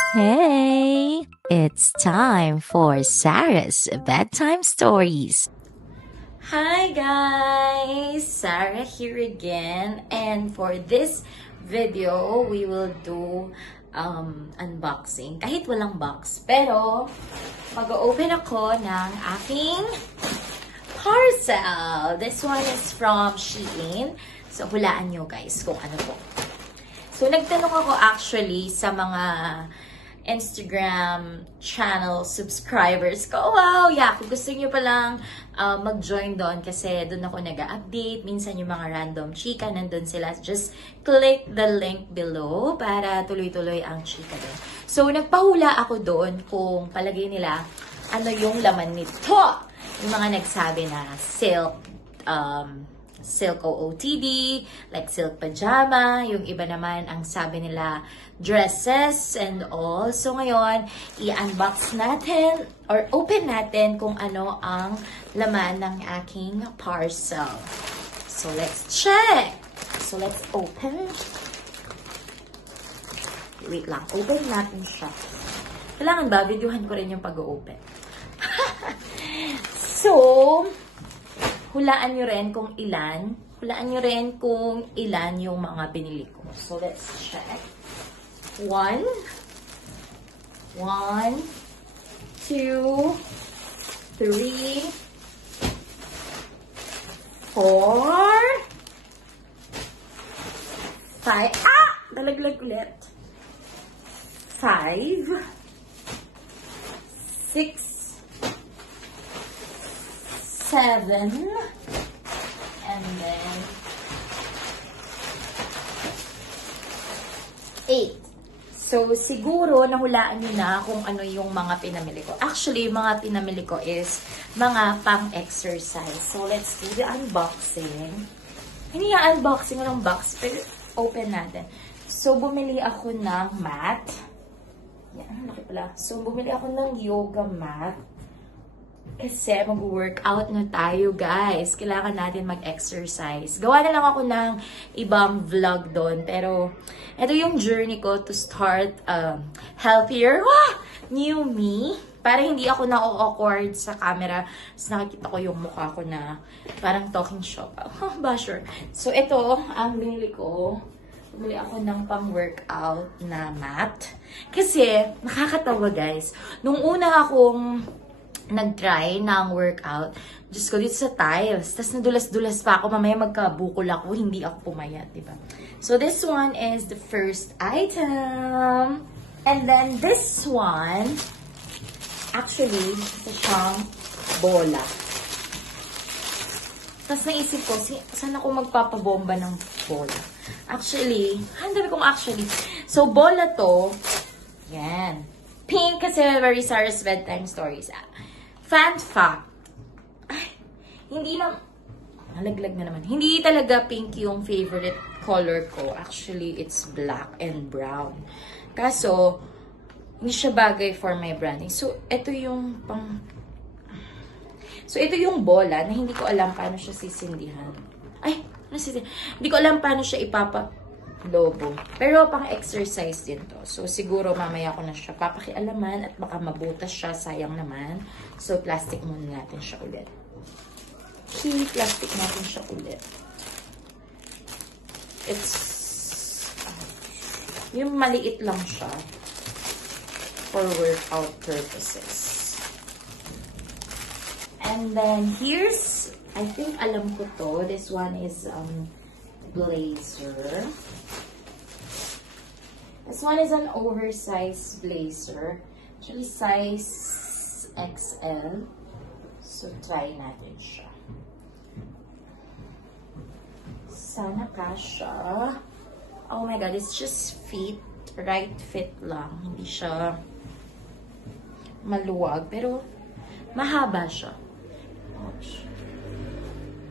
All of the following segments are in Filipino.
Hey, it's time for Sarah's bedtime stories. Hi guys, Sarah here again, and for this video, we will do unboxing. Kahit walang box, pero mag-open ako ng aking parcel. This one is from Shein. So, hulaan nyo guys kung ano po. So, nagtanong ako actually sa mga Instagram channel subscribers ko. Wow! Yeah, kung gusto nyo palang mag-join doon kasi doon ako nag-update. Minsan yung mga random chika, nandun sila. Just click the link below para tuloy-tuloy ang chika doon. So, nagpahula ako doon kung palagay nila ano yung laman nito. Yung mga nagsabi na silk OOTD, like silk pajama. Yung iba naman, ang sabi nila, dresses and all. So, ngayon, i-unbox natin or open natin kung ano ang laman ng aking parcel. So, let's check! So, let's open. Wait lang, open natin siya. Kailangan ba? Videohan ko rin yung pag-open. So, hulaan nyo rin kung ilan. Hulaan nyo rin kung ilan yung mga binili ko. So, let's check. 1, 2, 3, 4, 5. Ah! Nalaglag ulit. 5, 6, 7, and then 8. So, siguro nahulaan nyo na kung ano yung mga pinamili ko. Actually, yung mga pinamili ko is mga pang-exercise. So, let's do the unboxing. Hindi yung unboxing ng box, pero open natin. So, bumili ako ng mat. Yan, laki pala. So, bumili ako ng yoga mat. Kasi mag-workout na tayo, guys. Kailangan natin mag-exercise. Gawa na lang ako ng ibang vlog doon. Pero, ito yung journey ko to start healthier. New me. Para hindi ako na-awkward sa camera. Tapos nakikita ko yung mukha ko na parang talking shop. Basher. So, ito ang binili ko. Bumili ako ng pang-workout na mat. Kasi, nakakatawa, guys. Nung una akong nag-try ng workout, Diyos ko, dito sa tiles. Tapos nadulas-dulas pa ako. Mamaya magkabukol ako. Hindi ako pumayat, diba? So, this one is the first item. And then, this one, actually, ito siyang bola. Tapos naisip ko, saan ako magpapabomba ng bola? Actually, ang dami kong actually. So, bola to, yan. Pink kasi very Sarah's bedtime stories. Fun fact, hindi na, nalaglag na naman. Hindi talaga pink yung favorite color ko. Actually, it's black and brown. Kaso, hindi siya bagay for my branding. So, ito yung ito yung bola na hindi ko alam paano siya sisindihan. Hindi ko alam paano siya ipapalobo. Pero pang-exercise din to. So, siguro mamaya ko na siya papakialaman at baka mabutas siya. Sayang naman. So, plastic muna natin siya ulit. Plastic natin siya ulit. It's yung maliit lang siya for workout purposes. And then, here's, I think alam ko to. This one is blazer. This one is an oversized blazer. Actually, size XL. So, try natin siya. Sana kasha. Oh my God, it's just fit. Right fit lang. Hindi siya maluwag. Pero, mahaba siya.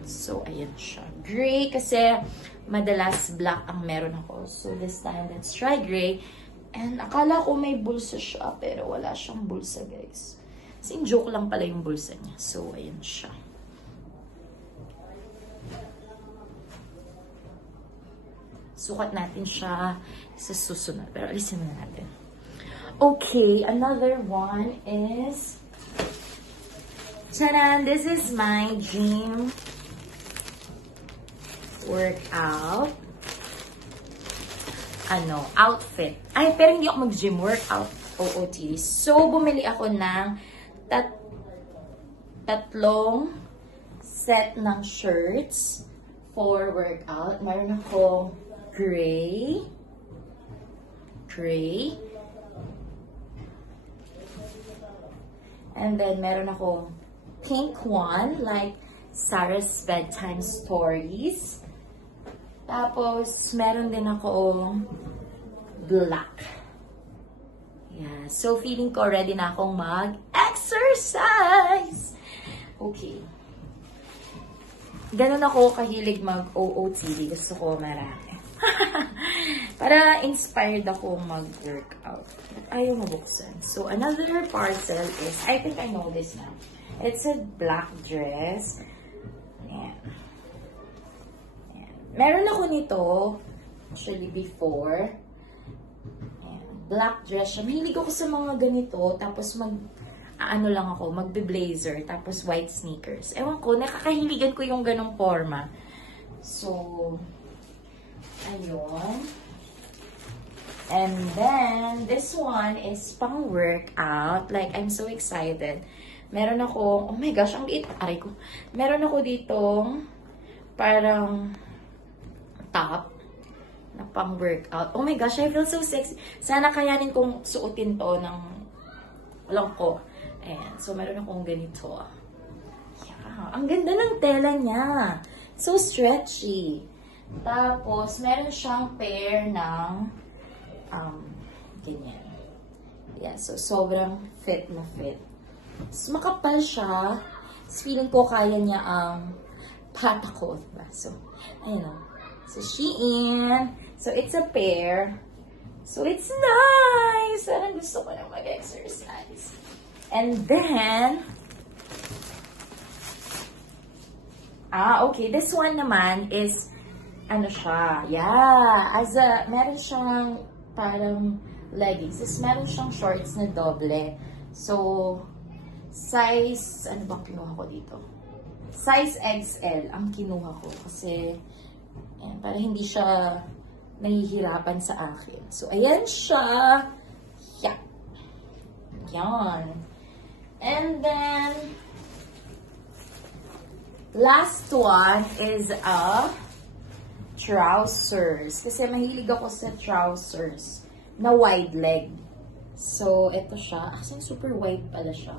So, ayan siya. Gray kasi madalas black ang meron ako. So, this time, let's try gray. And akala ko may bulsa siya, pero wala siyang bulsa, guys. Kasi joke lang pala yung bulsa niya. So, ayan siya. Sukat natin siya sa susunod. Pero alisin na natin. Okay, another one is, tadan! This is my gym workout outfit. Ay, pero hindi ako mag-gym workout. OOTD. So, bumili ako ng tatlong set ng shirts for workout. Meron akong gray, and then meron akong pink one, like Sarah's Bedtime Stories. Tapos, meron din akong black. Yeah. So, feeling ko ready na akong mag-exercise. Okay. Ganun ako kahilig mag-OOTD. Gusto ko marami. Para inspired ako mag-workout. But ayaw mabuksan. So, another parcel is, I think I know this now. It's a black dress. Ayan. Meron ako nito, actually before. Ayan, black dress siya. Mahilig ako sa mga ganito. Tapos magbe-blazer. Tapos white sneakers. Ewan ko, nakakahiligan ko yung ganong forma. So, ayun. And then, this one is pang workout. Like, I'm so excited. Meron ako, oh my gosh, ang liit. Aray ko. Meron ako ditong parang top na pang workout. Oh my gosh, I feel so sexy. Sana kayanin kong suotin to ng lang ko. Ayan. So, meron akong ganito. Yeah. Ang ganda ng tela niya. So stretchy. Tapos, meron siyang pair ng ganyan. Yeah, so sobrang fit na fit. So, makapal siya. So, feeling ko kaya niya ang pata ko. Diba? So, ayun o. So, Shein. So, it's a pair. So, it's nice. Parang gusto ko na mag-exercise. And then, okay. This one naman is, siya. Yeah. Meron siyang parang leggings. Meron siyang shorts na doble. So, size, ano bang kinuha ko dito? Size XL ang kinuha ko. Kasi, ayan, para hindi siya nahihirapan sa akin. So, ayan siya. Yeah. Yan. And then, last one is a trousers. Kasi mahilig ako sa trousers na wide leg. So, ito siya. Actually, super wide pala siya.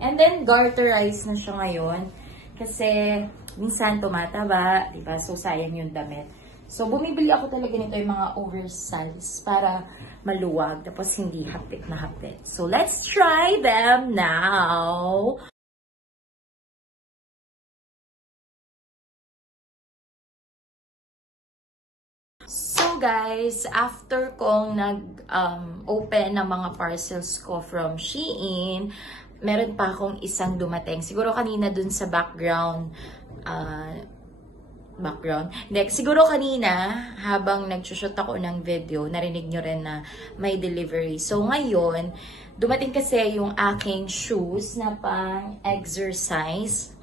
And then, garterized na siya ngayon. Kasi, minsan tumataba. Diba? So, sayang yung damit. So, bumibili ako talaga nito yung mga oversize para maluwag. Tapos, hindi hapit na hapit. So, let's try them now. So guys, after kong nag-open ng mga parcels ko from Shein, meron pa akong isang dumating. Siguro kanina dun sa background. Siguro kanina, habang nag-shoot ako ng video, narinig nyo rin na may delivery. So ngayon, dumating kasi yung aking shoes na pang exercise.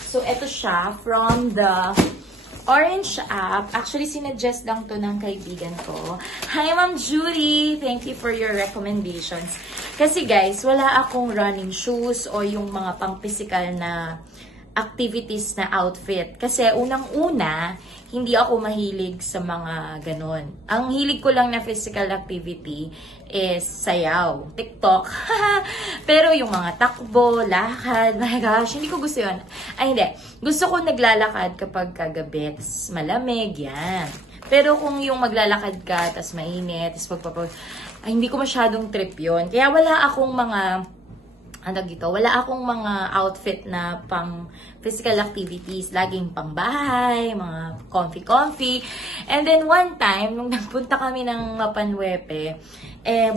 So ito siya from the Orange app. Actually, sinuggest lang to ng kaibigan ko. Hi, Ma'am Judy! Thank you for your recommendations. Kasi guys, wala akong running shoes o yung mga pang-physical na activities na outfit. Kasi unang-una, hindi ako mahilig sa mga ganon. Ang hilig ko lang na physical activity is sayaw, TikTok. Pero yung mga takbo, lakad, my gosh, hindi ko gusto yun. Ay, hindi. Gusto ko naglalakad kapag kagabi, tas malamig, yan. Pero kung yung maglalakad ka, tas mainit, tas ay, hindi ko masyadong trip yun. Kaya wala akong mga wala akong mga outfit na pang physical activities. Laging pang bahay, mga comfy. And then one time, nung nagpunta kami ng Mapanwepe,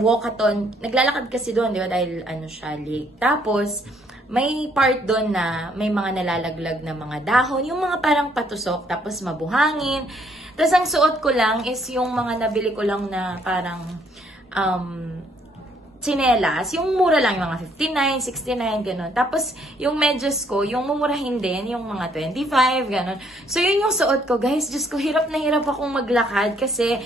walkathon, naglalakad kasi doon, di ba? Dahil siya, lake. Tapos, may part doon na may mga nalalaglag na mga dahon, yung mga parang patusok, tapos mabuhangin. Tapos ang suot ko lang is yung mga nabili ko lang na parang tsinelas, yung mura lang, yung mga 59, 69, ganun. Tapos, yung medyas ko, yung mumurahin din, yung mga 25, ganun. So, yun yung suot ko, guys. Diyos ko, hirap na hirap akong maglakad kasi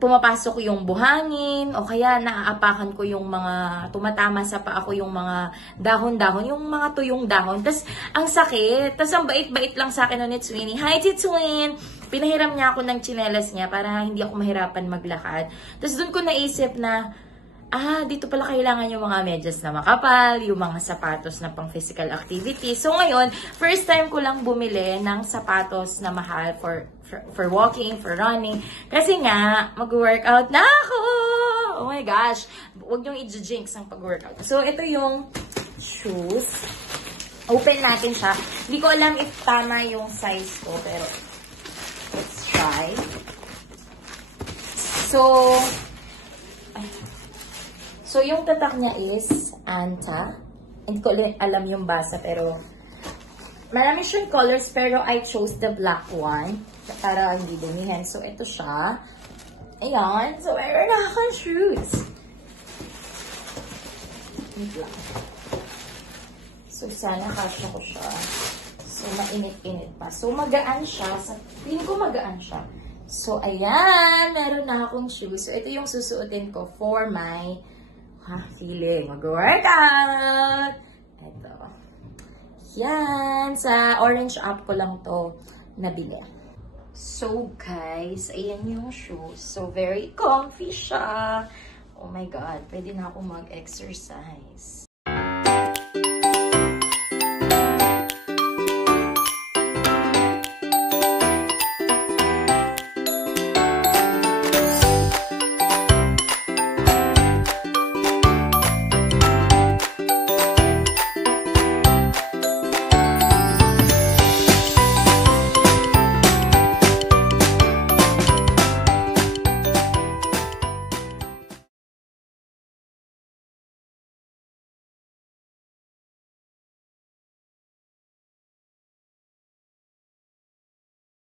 pumapasok yung buhangin o kaya naaapakan ko yung mga tumatama sa paa ko yung mga dahon-dahon, yung mga tuyong dahon. Tapos, ang sakit. Tapos, ang bait-bait lang sa akin ni Twinnie. Hi, Twin! Pinahiram niya ako ng tsinelas niya para hindi ako mahirapan maglakad. Tapos, doon ko naisip na, dito pala kailangan yung mga medyas na makapal, yung mga sapatos na pang physical activity. So ngayon, first time ko lang bumili ng sapatos na mahal for walking, for running. Kasi nga, mag-workout na ako! Oh my gosh! Huwag niyong i-jinx ang pag-workout. So ito yung shoes. Open natin siya. Hindi ko alam if tama yung size ko, pero let's try. So, yung tatak niya is Anta. Hindi ko alam yung basa, pero marami siyang colors, pero I chose the black one para hindi dumihan. So, ito siya. Ayan. So, meron na akong shoes. So, sana kasya ko siya. So, mainit-init pa. So, magaan siya. Feeling ko magaan siya. So, ayan. Meron na akong shoes. So, ito yung susuotin ko for my feeling mag-workout. Ito. Yan. Sa orange app ko lang to nabili. So, guys, ayan yung shoes. So, very comfy siya. Oh my God. Pwede na ako mag-exercise.